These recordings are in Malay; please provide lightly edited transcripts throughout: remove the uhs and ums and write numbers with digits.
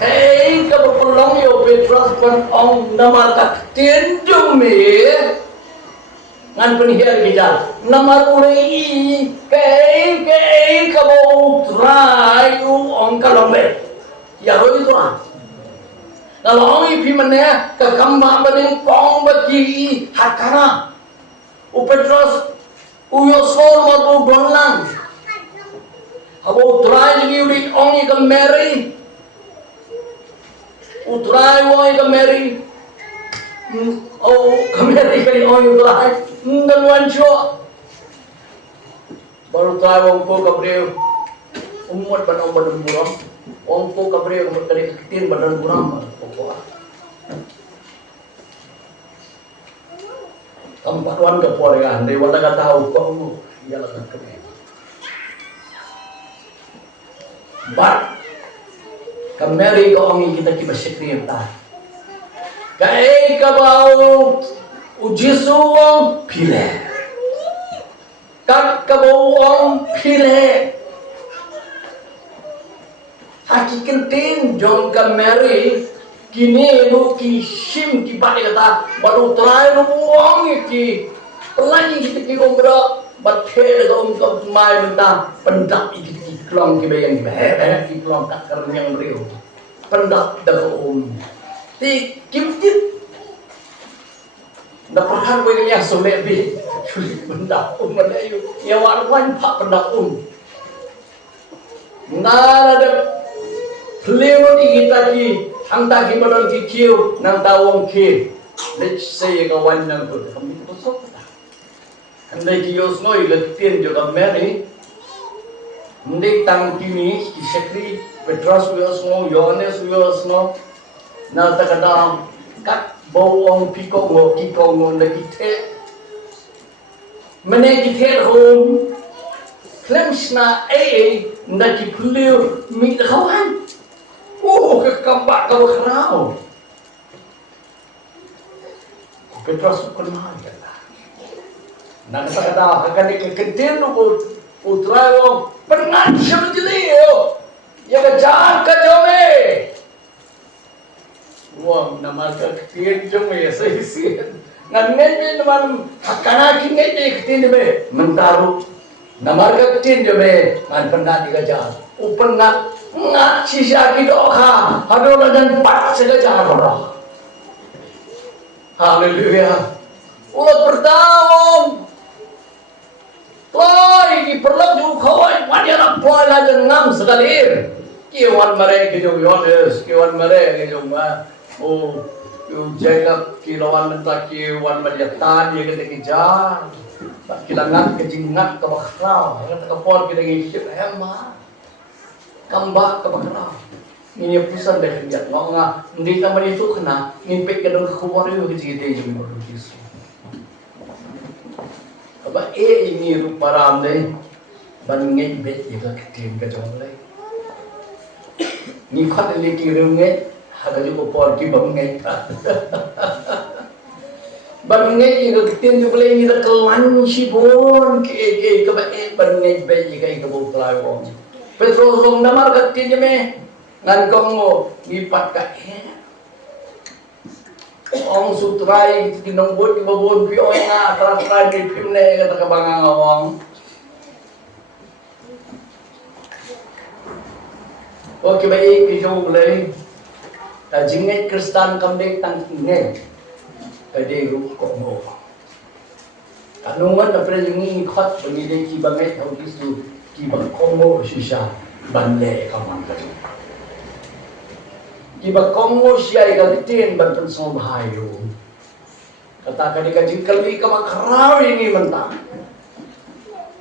Cái bộ long yêu Petrus pun ông nama kat tienjung me ngan penihir kita nama ulai cái bộ trai ông kalau me ya roi tu ah kalau ông ipi mana ke kamba bading pong bagi hakana u Petrus uyo sor matu donlang abo trai jadi uri ông ni ke Mary utrai woi ke Mary ke Mary kali utrai ngaluan cho baru utrai wong po Gabriel umut badan burang wong po Gabriel umut kali ketin badan burang pokok tempat wan ke poregan dewa tak tahu kok ia lah ke but Mary ko ang kita kibasyakriya kay kabaw ujisuwang pile kak kabawang pile hakikintin jong ka Mary kini no ki sim ki bali kata baru try no wong ki lagi kita ki ombra bathe dom ka mai benda pendak iki klong ki bayang ki klong tak kernyang riu pendak dah ti kimtit dah perhan ko ni asole bi pendak malayu ya warwan pak pendak nara de pleo di kita ki hang ta ki balon ki kiu nang tawong ki let's say ka wan nang ko kami ko sok ta andai ki yos noi le tien jo ka Mary Ndik tang kini Syekri Petrus wiosno Yohanes wiosno na takadam kat bawang piko ngo kiko ngo na kithe mene kithe home klemsna na kipuliu mi kawan ke kambak ka khrao Petrus ko na kata na takada kakani kenten no utrayo pengan syamjilio ya kejar ke jome wong nama ke tien jome sesian ngan man hakana kinge de tien be mentaru nama ke tien jome man penat dikejar upengat ngat sisa kidoka adola dan pat sekejar orang haleluya ulah bertahun Toy, perlu juga kawan, mana nak pola jengam sekali. Kiwan mereka jauh Yohanes, kiwan mereka jauh Jacob, kilawan mentah kiwan mereka tadi kita kejar. Kilangan kejingat ke bakal, kita kepol kita ngisi emma, kambak ke bakal. Ini pusat dari dia, ngah, nanti kamar itu kena, ngipik ke dalam kubur itu kecil itu juga begitu. Apa ini rupa ramai bangai bet juga ketim kejolai. Ni khat leki rungai haga juga por ki bangai ta. Bangai juga ketim juga lagi dah kelan si bon ke bangai bet juga ke botrai wong. Petrus wong namar ketim je me ngan kongo ngipat ka Ong sutrai di nombor di babon pio nga tara di pimne kata kabangang awang. Oke baik kita mulai. Tajingai Kristen kambing tangkingai. Kade ru kongo. Kanungan na prejingi khot bagi kibangai tau kisu kibang kongo shisha banle kamang kaji. Kiba kongo siya ikalitin bantan sa bahayo. Kata ka jingkali ka makarao ini mentang.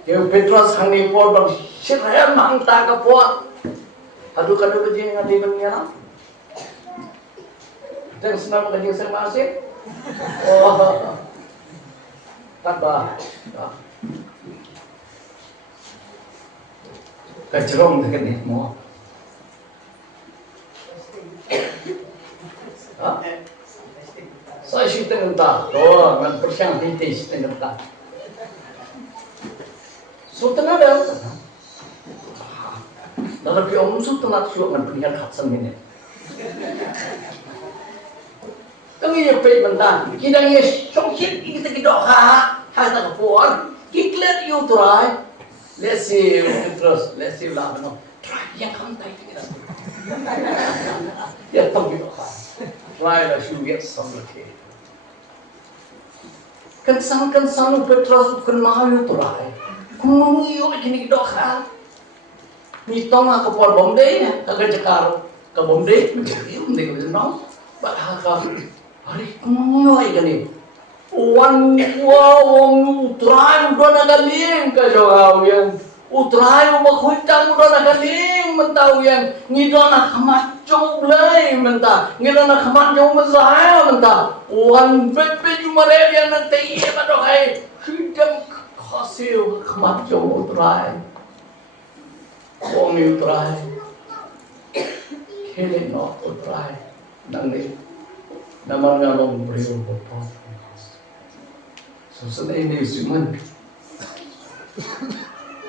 Kaya Petrus hangi po bang siraya mangta ka po. Aduh kada ba jing ngadi ng niya? Teng senam ka jing sa masih. Oh. Kaba. Kajrong dekat mo. Saya syuting entah, man persiang hiti syuting entah. Syuting ada. Dalam film syuting nak syuting man peningkat hatsan ini. Kami ya pe mentan. Kita ye sokit kita kidok ha tak kapor. Kiklet you try. Let's see terus. Let's see lah no. Try yang kan tai kita. Ya tak kidok ha. Try lah you get some okay. Kan sang Petrus kan mau you try. Kung you kini kidok ha. Ni tong aku por bomde ya. Kagak cekar ke bomde. Yo ndek no. Ba ha ka. Hari kumayo gani. Wan wong utray udah nagaling ka jogaw yan. Utray mo makhutang udah nagaling mentaw yan. Ngidon na kamacho blay menta. Ngidon na kamacho masaya menta. Wan pepe jumare yan ng tayo ba do kay. Hidang kasiw kamacho utray. Wong utray. Kele no utray. Nang ni naman nga mong beriyo po po. So, sa ini siman.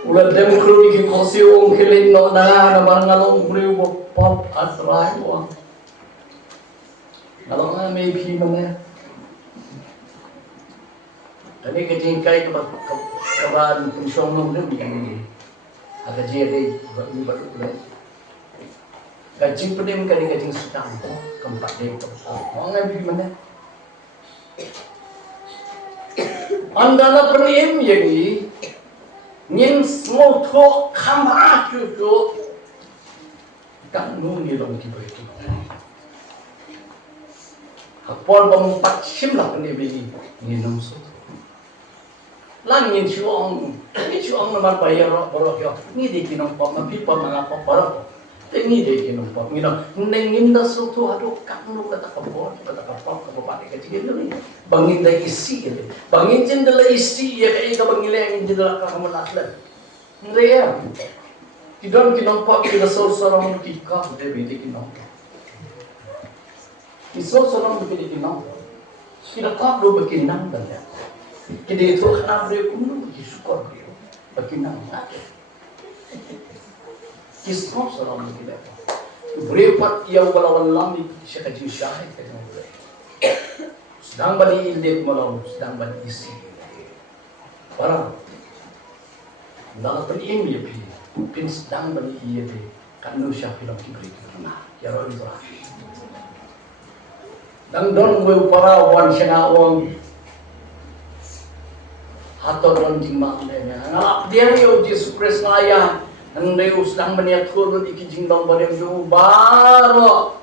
Ulat dem kru iki kosi ong kilin no na naman nga mong beriyo po po at rai mo. Nalong nga may piman na. Tani kating kay kaban pensyon nung dem yang agak jadi baru ulat. Kajing pedem kajing sedang keempat dia orang yang mana anda pedem yang ngin motor kamera tu tak nungi long kibai tu kapal bempat sim lah pedem ini ngin nomso lang ngin chuang nama bayar borok yo ni dikinom pom tapi pom ngapa borok ini deh kini pop, nengin dah suatu aduh kamu kata kapor balik kecil ni, bangin dah isi ni, bangin jendela isi ya kayak kita bangin yang jendela kamu nakler, ni kita pop kita sorang kita deh beda kita, kita sorang beda kita kap do berkinang dah ya, kita itu kenapa dia kuno kita syukur dia berkinang nak. Kisah seorang kita. Berempat yang walawan lami syakajin syahid kan boleh. Sedang bani ilmu malam, sedang bani isi. Barang. Dalam penim ya pi. Pin sedang bani iya pi. Kan nu syahid lagi beri kerana. Ya roh Ibrahim. Dan don we para wan syana wong. Hator don jingmak dia. Ngalap dia yo Yesus Kristus ngaya. Andai usang baniat kurun ikijing dong badem jo baro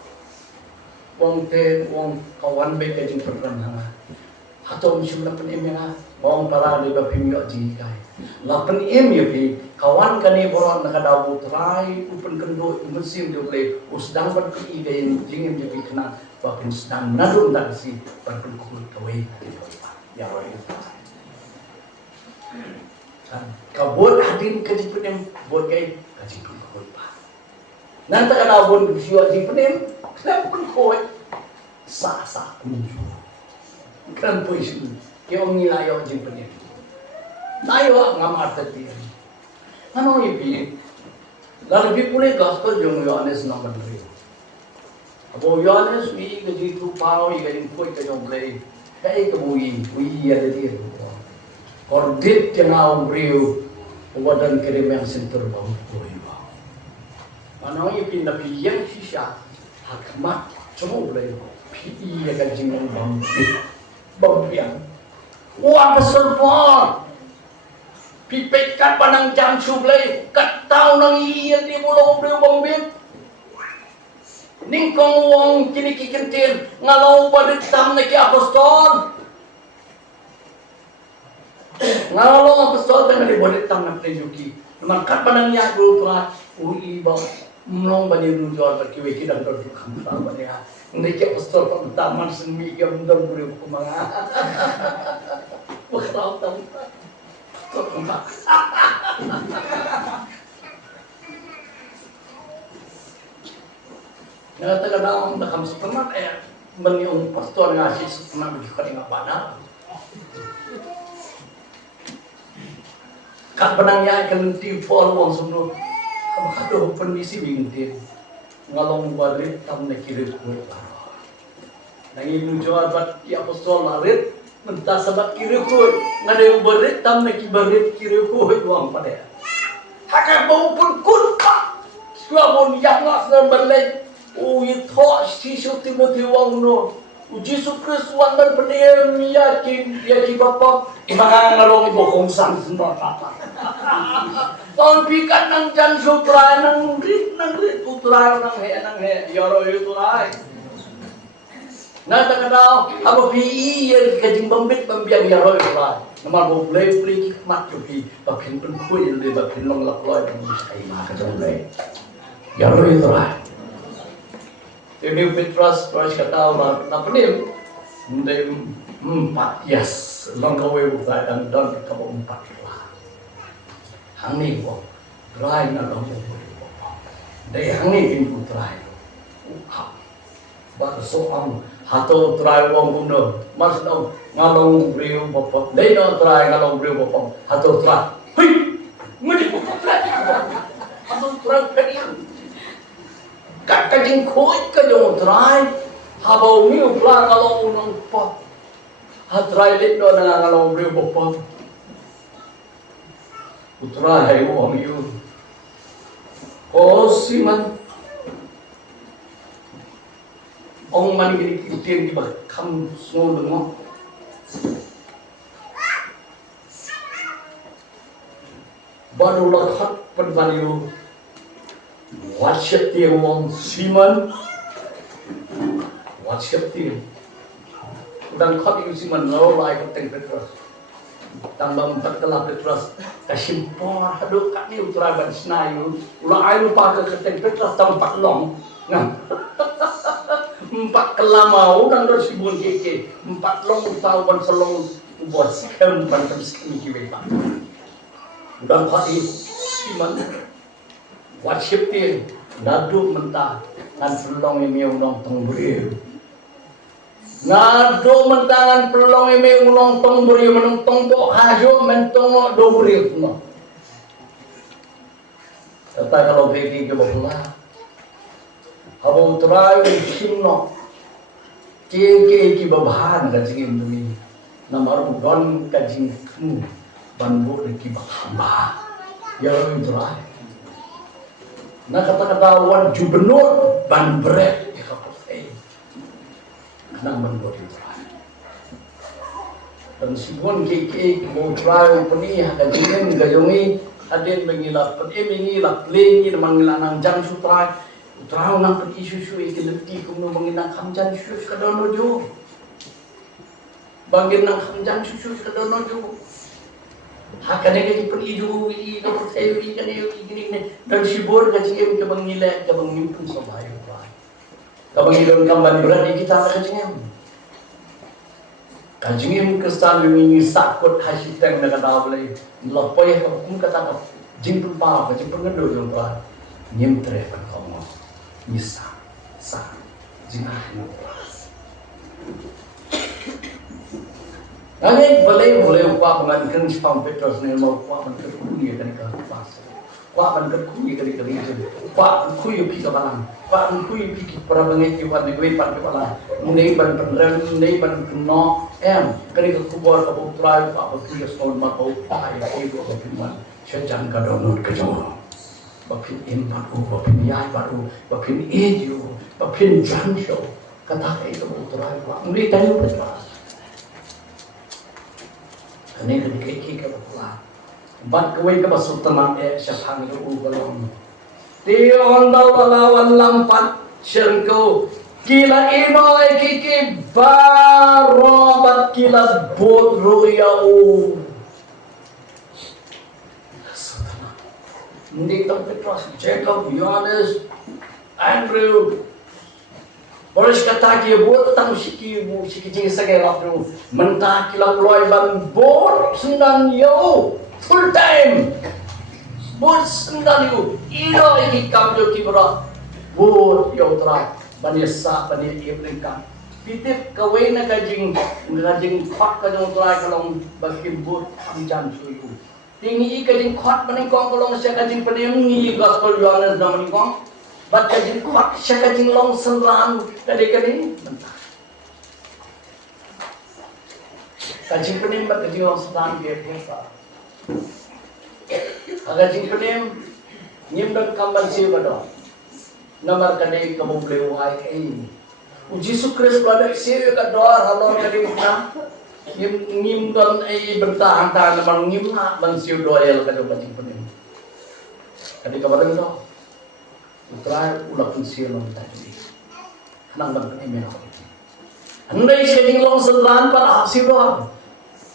wong te wong kawan baik kajing pernah atau mesti lapan em ya wong para di bapim yo ji kai lapan em ya pi kawan kani boron nakadabu trai upen kendo musim do le usdang ban ki ide jing em jadi kena bapim sedang nadum tak si berpun kul kawai ya roy kabut hadin kaji penem buat kay kaji pun pa nanti kana bon siwa ji penem kenapa pun koy sa kunju kan puisi ke ong nilayo ji penem nayo ngamar tadi ano ibi lalu bi pule gospel jong Yohanes nomor 3 abo Yohanes mi kaji tu pao i kaji koy kaji blay kay kabui ui ada dia Kordit yang awam riu wadan kirim yang sentur bau koiwa. Mana yang pindah pilihan sisa hakmat semua boleh. Pilih yang jingan bampian. Wah besar pun. Pipetkan panang jam sublay katau nang iya di mulau riu bambit. Ningkong wong kini kikentir ngalau pada tam neki apostol. Ngalau apostol dengan diboleh tam nak prejuki. Makat panangnya dulu tuah ui bang melong bani rujual terkiwe kita dor kamera bani ha. Neki apostol pun taman semi yang dor beri kumanga. Bukan tam. Kumang. Nga tagadang nakam sepenat meniung pastor ngasih sepenat bagi kering apa Kak penangnya kelenti pol wong semua kamu kado permisi bintin ngalong barit tam na kirit ko paro. Nangin jawab bat ki apostol larit menta sabat kirit ko ngade barit tam na ki barit kirit ko doang pada. Hakak bau pun kunta. Suamon yang ngas na berlay. Ito si Timothy wang no. Jesus Kristus wan berpediam yakin bapak mga ngalong ibo kung sang senota. Tahun pikan nang jan supra nang rit utrai nang he yoro utrai. Nata kadao abo pi yer kajing bambit bambiang yoro utrai. Nama bo play mat tu pi bapin pen kuy le bapin long lak loy pen sai ma ka jong le. Yoro utrai. Ini Petrus kata orang apa ni? Mendem 4 yes long away utrai dan kabau 4 lah. Hang ni bo try na long dai hang ni kin ku try ha ba so ang hato try wong guno mas dong ngalong riu bopot dai no try ngalong riu bopot hato try hui ngudi bopot try hato try kadiang kat kajing khoi ka jong try habau miu pla ngalong nong pot ha try lit do na ngalong riu bopot Putra hai wong yu. Oh siman. Ông man cái tiền cái bậc khăm ngô đúng không? Baru lakat penvalio. Wajib dia wong siman. Wajib dia. Dan khat yu siman lo lai ko teng Petrus. Tambah 4 kelap Petrus kasimpor haduk kat ni utara ban senayu ulah ai lupa ke keteng Petrus tam 4 long ngam 4 kelamau dan resibun keke 4 long tahu ban selong bos kem ban semski ki pak udah khati siman wajib tin nadu mentah ngan selong ini undang tengberi ngado mentangan pelong eme ulong tong beri menentong tok hajo mentong do beri no. Kata kalau pergi ke bawah, abang terai simno, ke babahan kajing ini, nama don kajing kamu banbu ki bahamba, ya orang terai. Nah kata-kata wan jubenur ban beret. Nang menurut itu, dan sibun kiki mau try peni hajinin gayungi aden mengilap peni mengilap lengi mengilap nang jam sutra utrau nang peni susu ikileti kuno menginang kamjan susu kadono jo bangin nang kamjan susu kadono jo hakane ke peni jo i no percaya kane gini dan sibur kaciem ke mengilap ke mengimpun sabayu Kabang hidung kamban berat di kita kajingem. Kajingem kesal ini sakut hasiteng dengan awalnya. Lepai hukum kata kau jimpun pa, jimpun ngendo yang berat. Nyemtre pan kamu, misa, sa, jinah berat. Nanti boleh upah mengantar sepam Petrus ni mau upah mengantar kuliah kan ke pas. Upah mengantar kuliah kan ke region. Upah kuliah pergi ke Balang. Pak kui pikir para bangit jual negeri pan kepala, mendai ban penrem, mendai ban keno, kini kekubur kabutrai pak betul sekolah makau pak ya ibu bapin sejam kadonor kejono, bapin empat bapin yai baru, bapin eju, bapin jansho, kata itu kabutrai pak, mendai tahu betul. Kini kiki kabutrai, bat kawai kabasut teman syafang itu ugalong. Tion lawan lampat syengko kila inoy kiki barobat kila bot ruyau hindi tam Petrus Jacob Yohanes Andrew Boris kata kia bot tam siki jing sagay lapro mentah kila loy ban bot sendan yo full time bot sendan yo ino ikikam yo kibra bot yo tra baniasa bani ibringkam pitip kawai na kajing kwat kajong tra kalong bakim bot hamjan suyu tingi kajing kwat maningkong kalong siya kajing panim ni gospel Yohanes na maningkong Bat kajing kuat siya kajing long senran kadi mentah. Kajing penim bat kajing long senran dia biasa. Kajing penim nyim dan kamban siu kado. Namar kadi kamu boleh wahai ini. Yesus Kristus ada siu kado halor kadi mentah. Nyim dan bertahan namar nyim nak ban siu doyal kado kajing penim. Kadi kabareng do. Utrai ulah pensiun orang tadi, kenang dan peнимena. Andai seding long senran pada hasil doang,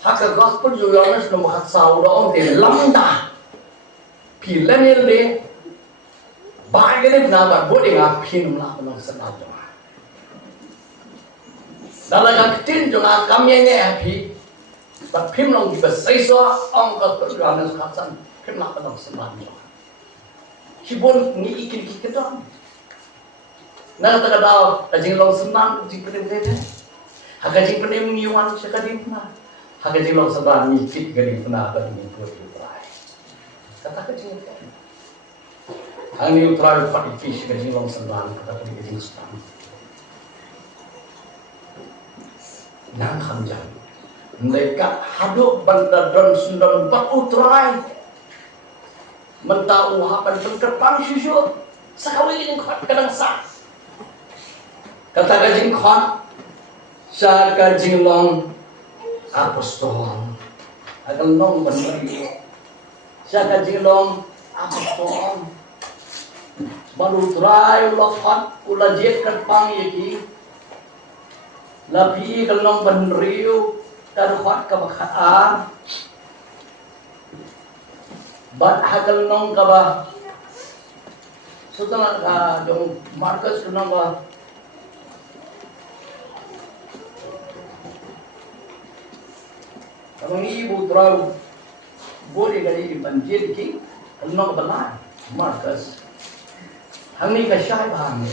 hak gospel juga Yohanes nomor hak sahur doang de lamda, pilanil de, bagai benar boleh ngapin lah long senran doang. Dalam kakitin juga kami ini happy, tapi long dibesai soal orang gospel Yohanes kasan, kenapa long senran doang. Kibon ni ikin dong. Nah kata kau, kajing long senang, kajing pening deh. Kajing pening ngiwan siapa kajing pernah. Kajing long senang mikir kajing pernah dan minggu utrai. Kata kajing itu. Ang utrai pati fish kajing long senang kata kajing senang. Nang kamjang. Mereka haduk bandar dan sundan bat utrai. Mentau hapan pengkepang susu sekali yang kuat kadang sah kata kajing kuat saat kajing long apostol akan long benar saat kajing long apostol baru try ulah kuat ulah jet kepang yaki lapi kalau benar dan kuat kebakaan bat hakal nong kaba setelah jong markas kenapa kalau ibu terlalu boleh kali banjir ki nong belah markas hangi ka syai bahang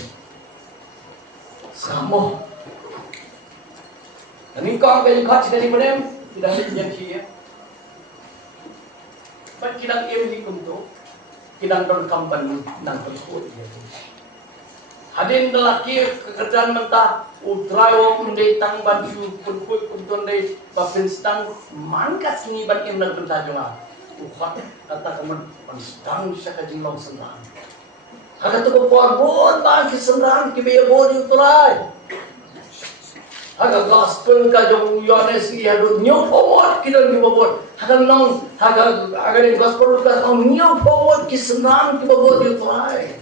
samo ini kau kali kat dari mana tidak ada yang Baik kidang di kuntu, kidang kamban nang tersebut. Hadin lelaki kekerjaan mentah, utrai mendetang baju pun kuntun deh, bapin stang mangkat ni ban nang bertajungan. Ukat kata kemen stang siapa jinglong senang. Kata tu keporbon bang senang kibaya bodi utrai. Haga gospel ka jong Yohanes iado new forward kita di bawah. Haga nong haga ni gospel ka on new forward kisenang di bawah di try.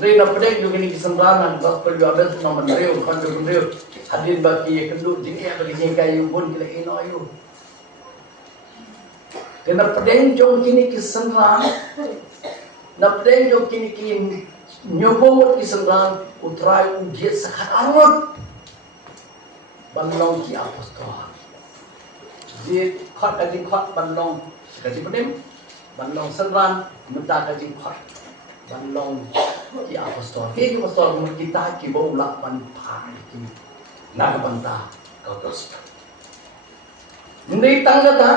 Dari na pedeng juga ni kisenangan gospel Yohanes nomor reu kan reu hadir bagi kenduk jingnya bagi kayu pun kita ino ayu. Kena pedeng jong kini kisenang. Na pedeng jong kini new forward kisenang utrai ujiat sekarang. Banlong ki apostol. Dia khot kajing khot banlong kajing penim, banlong senran mentah kajing khot banlong ki apostol. Ki apostol kita ki bau lakman pai ki nak bantah kau gospel. Ndai tangga ta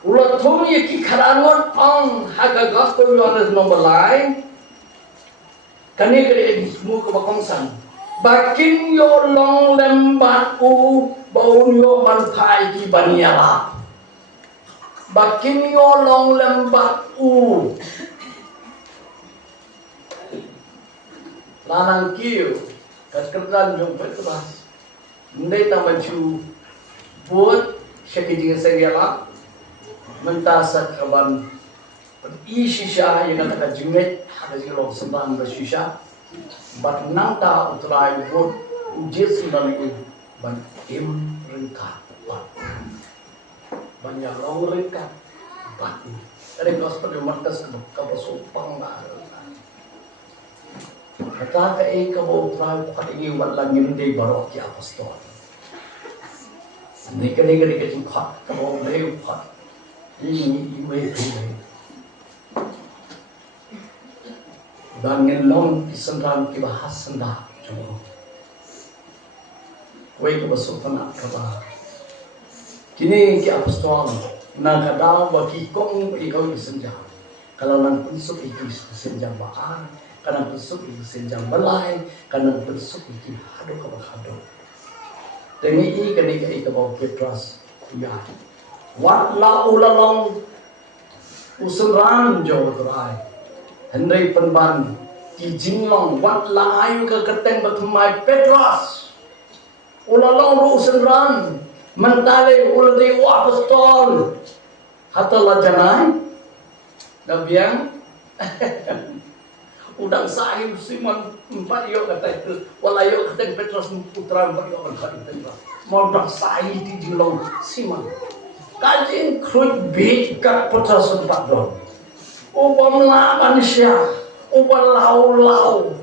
ulat thomi ki kharangon ong haga gospel Yohanes nomor lain. Kani kali semua kebakongsan. Bakin yo long lembat u bau yo bantai di banyala. Bakin yo long lembat u lanang kiu kerjaan jom petras. Ndai tamaju buat syakijing seriala mentasa kaban isisha yang kata jumet ada jilong sembang bersisha. Bat nang ta utrai bot ujes sinali ban im ringka bat banyak long ringka bat ada gospel di markas ke basupang na kata ka ka bo utrai pat ini wat langin de barok ki apostol ni kali ke pat ka bo le pat ini iwe Bangin long kisendran ki bahas senda jo. Kue ke basupana kaba. Kini ki apostol na kada wa ki kong ikaw kisenja. Kalau nang pensuk iki senjam baan, kanang pensuk iki senjam belai, kanang pensuk iki hado kabahado. Tengi kenika ika bau Petrus ya. Wat la ulalong usuran jo trai. Hendai penban di jinglong wat la ayu ke keteng bertemai Petrus. Ulalong ru usuran mentale uladi wa apostol. Hatta la janai. Nabiang udang sahib Simon empat yo kata itu walayo kata Petrus putra empat yo kata Petrus mau udang sahib di jinglong Simon kajing krut big kat Petrus empat don ubah melawan manusia ubah lau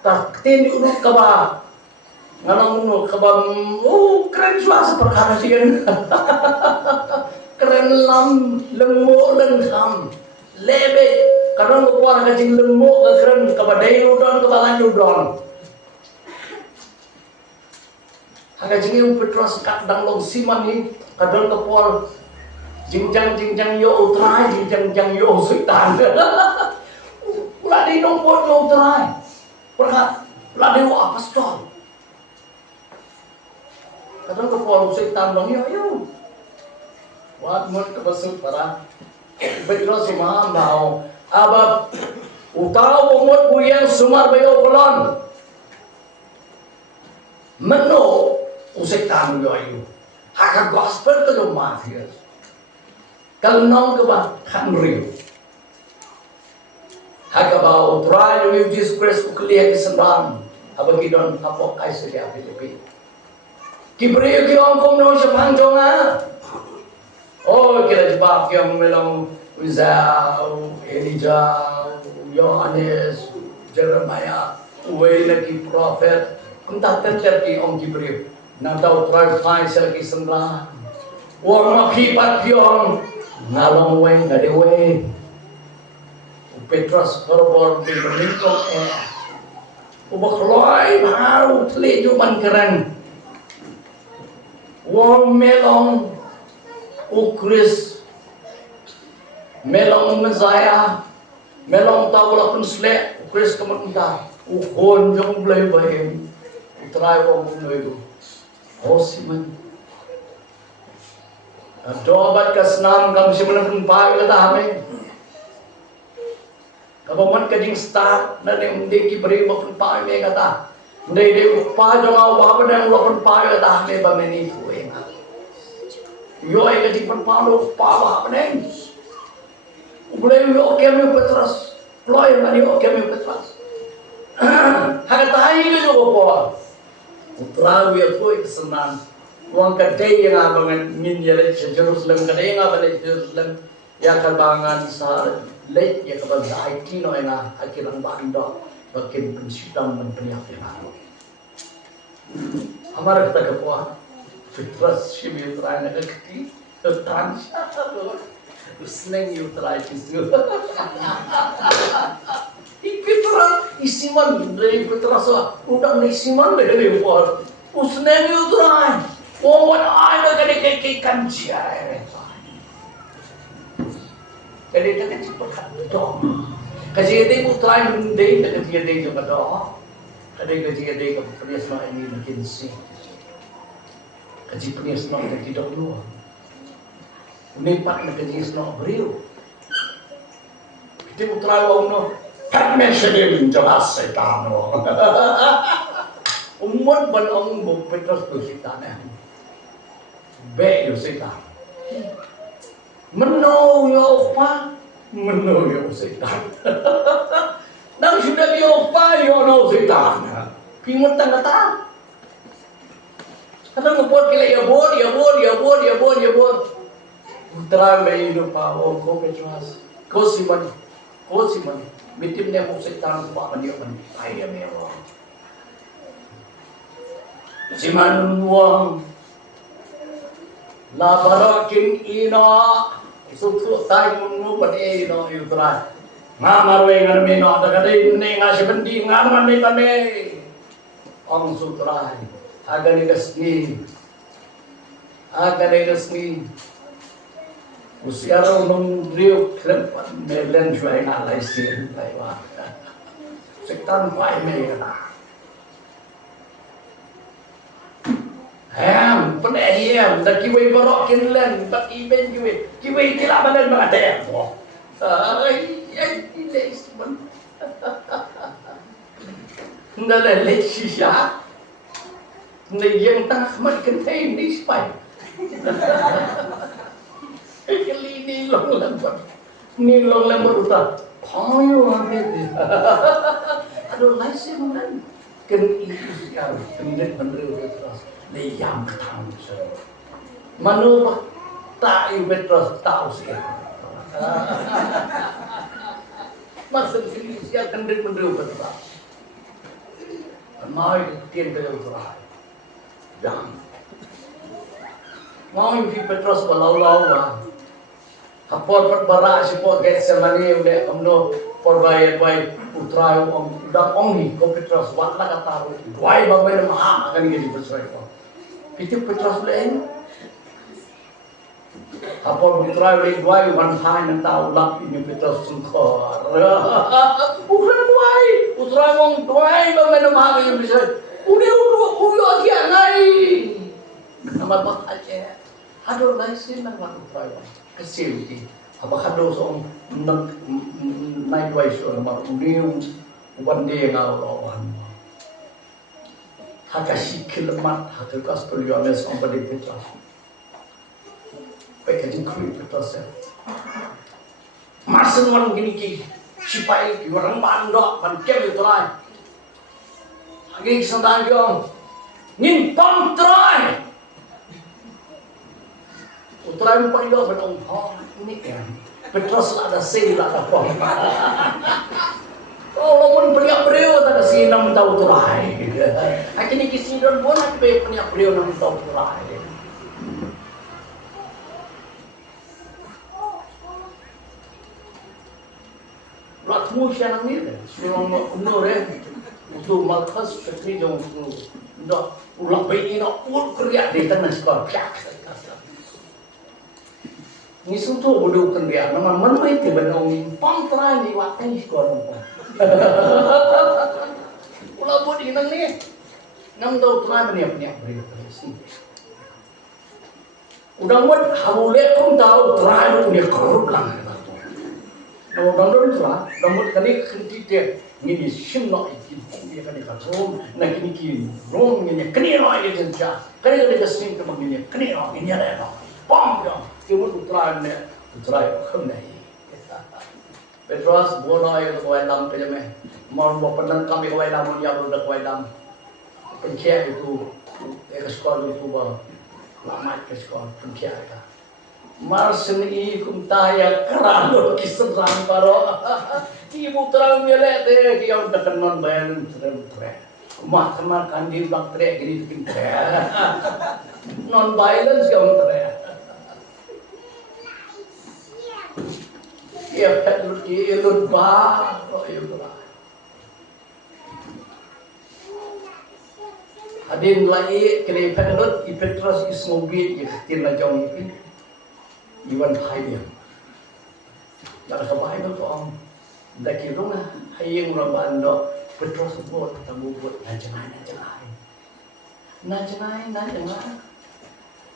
tak tin urut kaba nganong nu kaba keren suasa perkara sian keren lam lemuk lengham lebe kadang kepuar kacing lemuk ke keren kabadai udon kebalan udon kacing yung Petrus kadang long Simon ni kadang kepuar jingjang yo utrai jingjang yo setan ulah di nombor yo utrai perkat ulah di apostol kadang kepuar setan bang yo wat mun kebesut para Petrus semua mau abab utau umut buyang sumar bayo kolon meno usetan yo ayu hak gospel ke lo Matius kalau nong ke ba kan rio hak ba utrai yo Jesus Christ ukliya ke sendang abagi don kapok kai sedia Filipi kibriyo ki ong kom no sa pangjonga oh kira jebak yang melang Uzau, Elijah, Yohanes, Jeremiah, uwe lagi prophet, entah terjadi om Jibril, nantau try selagi sembah, uang makipat pion, ngalong we ngade we, Petrus korbor di berlingkong ubah keloy baru teleju man keren, uang melong, ukris. Melong Messiah, melong tawala pun slek, Chris kementar, ukon jong belai bahim, utrai wong itu, oh siman, dobat kesenam kami siman pun pai kata kami, kapan kajing start, nanti mendeki beri pun pai me kata, nanti upah jong awak apa dan pun pai kata kami bameni kue, yo kajing pun pai lo apa neng. Boleh yo kami Petrus, loy mani yo kami Petrus. Haga tahi ke jo po. Utra wi ko iksanan. Wang kadai yang abangan min yale Jerusalem kadai yang abale Jerusalem ya kalbangan sa late ya kabal IT no ena akilang bando bakin pensiutan dan penyak yang Amar kata ke po. Petrus sibi utra na kati tan Seneng you try itu. Petrus isiman dari Petrus udah isiman dari por. Seneng you try. Oh what I look at it kanji ay. Jadi tak cepat dong. Kasi dia mo try hindi tak dia juga dong. Kasi dia keprias na ini mungkin sih. Kasi prias na tidak dulu. Nipat na kajis no brio. Kita utrai wong no. Kan mentionin jelas setan no. Umur ban ong bo Petrus tu setan eh. Be yo setan. Meno yo pa, meno yo setan. Nang sudah yo pa yo no setan. Kimot tang kata. Kadang ngepot kile ya bod. Utara may lupaw ko Petrus. Ko siman. Mitim na mo setan pa man yo man. Ay meron. Siman wang labarakin ina sutu tay mo pati ino utara. Ngamarwe ngarme no dagade ne nga sebendi ngarman ne kame. Ang sutra. Aga ni resmi. Usiaro nung riu krepan melen juai ngalai sin laiwa. Setan kuai me kata. Ham penayam tak kiwai barok kinlen tak iben kiwai kila badan mengataya. Ay iles man. Ndale leksisya. Nayang tang mat kentain di spai. Kali nilong lembar utak. Payo ambil. Aduh nasi mana? Ken itu siapa? Kemudian menerus terus. Leyam ketang saya. Manu tak ibu terus tahu sih. Maksud ini siapa kemudian menerus terus. Mau tiada terus. Jangan. Mau yang Petrus balau-lau lah. Hapor berbara si pot get semani udah amno porbai putra udah ongi ko Petrus wakla kata wai bangmen maha akan jadi berserai ko. Itu Petrus lain. Hapor putra udah wai wan hai nang tahu lap ini Petrus sungkor. Bukan wai putra wong wai bangmen maha akan berserai. Udah kianai. Nama bahagia. Aduh nasi nang waktu putra kecil di apa kado song naik wais orang mak uniu uban dia ngalawan haka sikil mat haka kastulio ames on pada Petrus pakai jengkui Petrus masen wan gini ki sipai ki orang mandok pan kem itu lai lagi kesandang jom ngimpang terai Utara pun dia bertong, oh ini kan Petrus ada sih ada apa? Oh, pun punya beliau tak ada sih enam tahun terai. Akhirnya kisi don pun ada punya beliau 6 tahun terai. Ratmu siapa ni? Surang unur untuk malkas seperti jom dah ulang bayi nak ul kerja di tengah sekolah. Ni suatu bodoh kerja, nama mana itu benong pangtera di waktu sekolah. Ulah bodoh nang ni, 6 tahun terai punya beri. Udah buat hawle pun tahu terai punya korup lang. Kalau dong terai, buat kali kerja dia ni simno itu dia kan dikatakan, nak kini rom ni kini orang yang jelas, kali dia kesini tu begini kini orang ini ada apa? Pam dia. Kemudian utrai không này Petrus bono yang kau dalam kerja meh mau penang kami kau dalam yang udah kau dalam pencet itu sekolah itu bah lama ke sekolah pencet itu marsen i kumtaya kerana kisah paro ibu terang milet deh dia udah kenal bayan terang mak kenal kandi bang terek gini bikin terek non violence kamu terek. Ya pelut ilut bah, ilulah. Adin lagi kena pelut, Petrus ismobil ikhtiar jauh ini, Iwan Hayem. Jangan sampai itu orang, dah kira na Hayem orang bandar Petrus buat tamu buat najenai.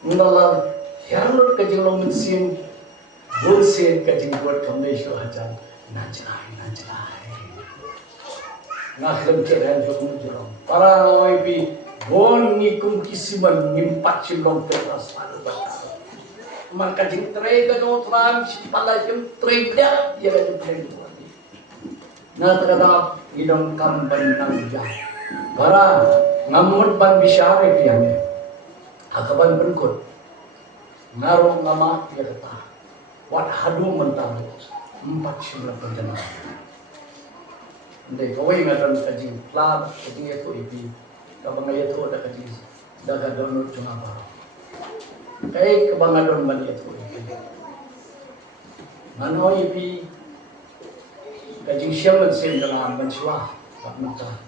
Mengalar, herat kejelong mesin. Boleh kajing buat kami show aja, najenai. Naklam keren jom. Para orang ini bon ngikum kisiman ngimpat cilong Petrus lalu berkata. Man kajing tray kado tram pala jam tray dia kajing tray itu. Nah terkata hidung kamban nang jah. Para ngamut ban bisyare piane. Hakaban berikut. Naruh nama dia kata. Wat hadu mentang 4 perjalanan. Ndai kawai ngaran kaji klab kaji itu ipi. Kabang itu ada kaji daga dono cuma apa. Kai kabang don ban itu ipi. Mano ipi kaji siaman sen dalam mensuah pak mata.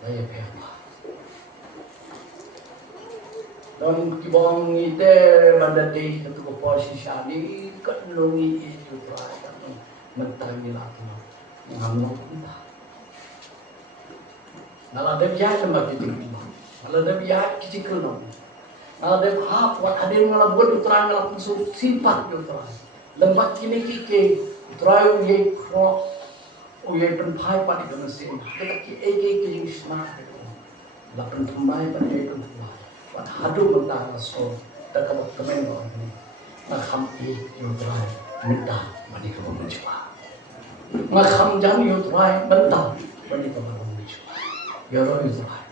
Daya pepa. Don kibong ite mandati itu ko posisi ani kan lungi itu try kan mentang nila tuh ngamno entah nala de biya sama kita nala de biya kicikul no nala de hap wat hadir ngala buat utrang ngala pusuk simpat utrang lembat kini kike utrang uye kro uye tempai pada kemesin kita ki ege yang smart lapan tempai pada itu wat hadu mentang so tak kabak kemen ko ini ngakam utrang minta mani ko mencoba ngakam jam utrang mentang mani ko mencoba yaro utrang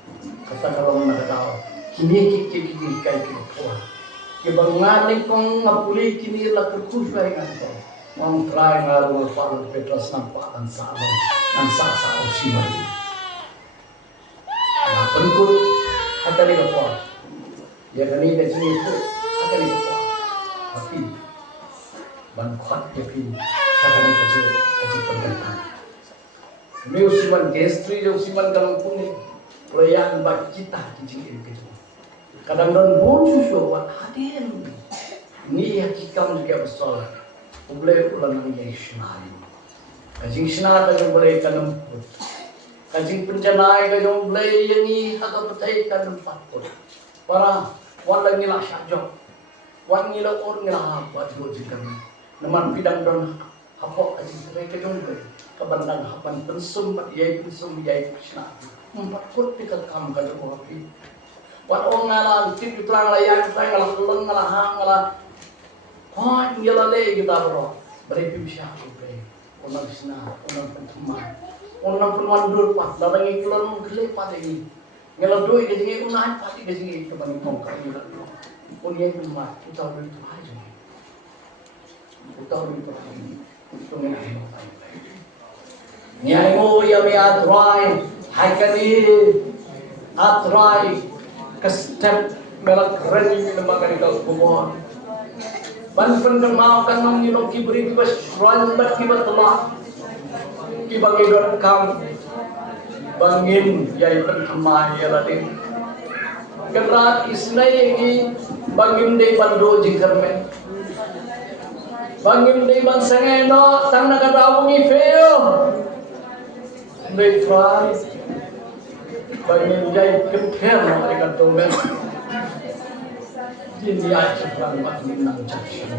kata kalau nak tahu kini kini kai kini kuah kebangan kong ngapuli kini la kerkus baik kan ngong try ngaru faru petras nampak dan sa osimari na penkut hakali kuah ya kani de sini itu hakali kuah tapi ban khat ke pi sakani kecil pergatan ini usiman gestri jo usiman kalang puni proyang bak kita kicing kecil kadang dan bon susu wat hadir ni hakikam juga besar boleh ulang lagi senari kajing senari kan boleh kanam kajing pencanai kan boleh yani atau petai kanam patut para wala ngila syajok wan ngila or ngila apa jo jikan naman pidang don apa kajing petai kan boleh kabandang hapan pensum yai senari empat kot dekat kam kajong wapi wat orang ngalah tim terang layang saya ngalah keleng ngalah hang ngalah kau ngalah le kita bro beri bisa oke orang sina orang penteman orang penuan dur pas datang iklan gele pada ini ngalah doi kejengi unai pasti kejengi teman mau kau ngalah pun yang rumah kita beri tu aja kita beri tu aja itu mengenai nyai mo ya me atrai hakani atrai ke step melak keren ini makan itu kumon ban mau kan menginok kibri bas ranbat kibat telah kibagi don kam bangin yai pentemai ya ladin gerak isnai ini bangin dei bando jikermen bangin dei ban sengeno tang naga rawungi feo dei try bangin jai kemper mereka domen ini aja kurang mak minang cakap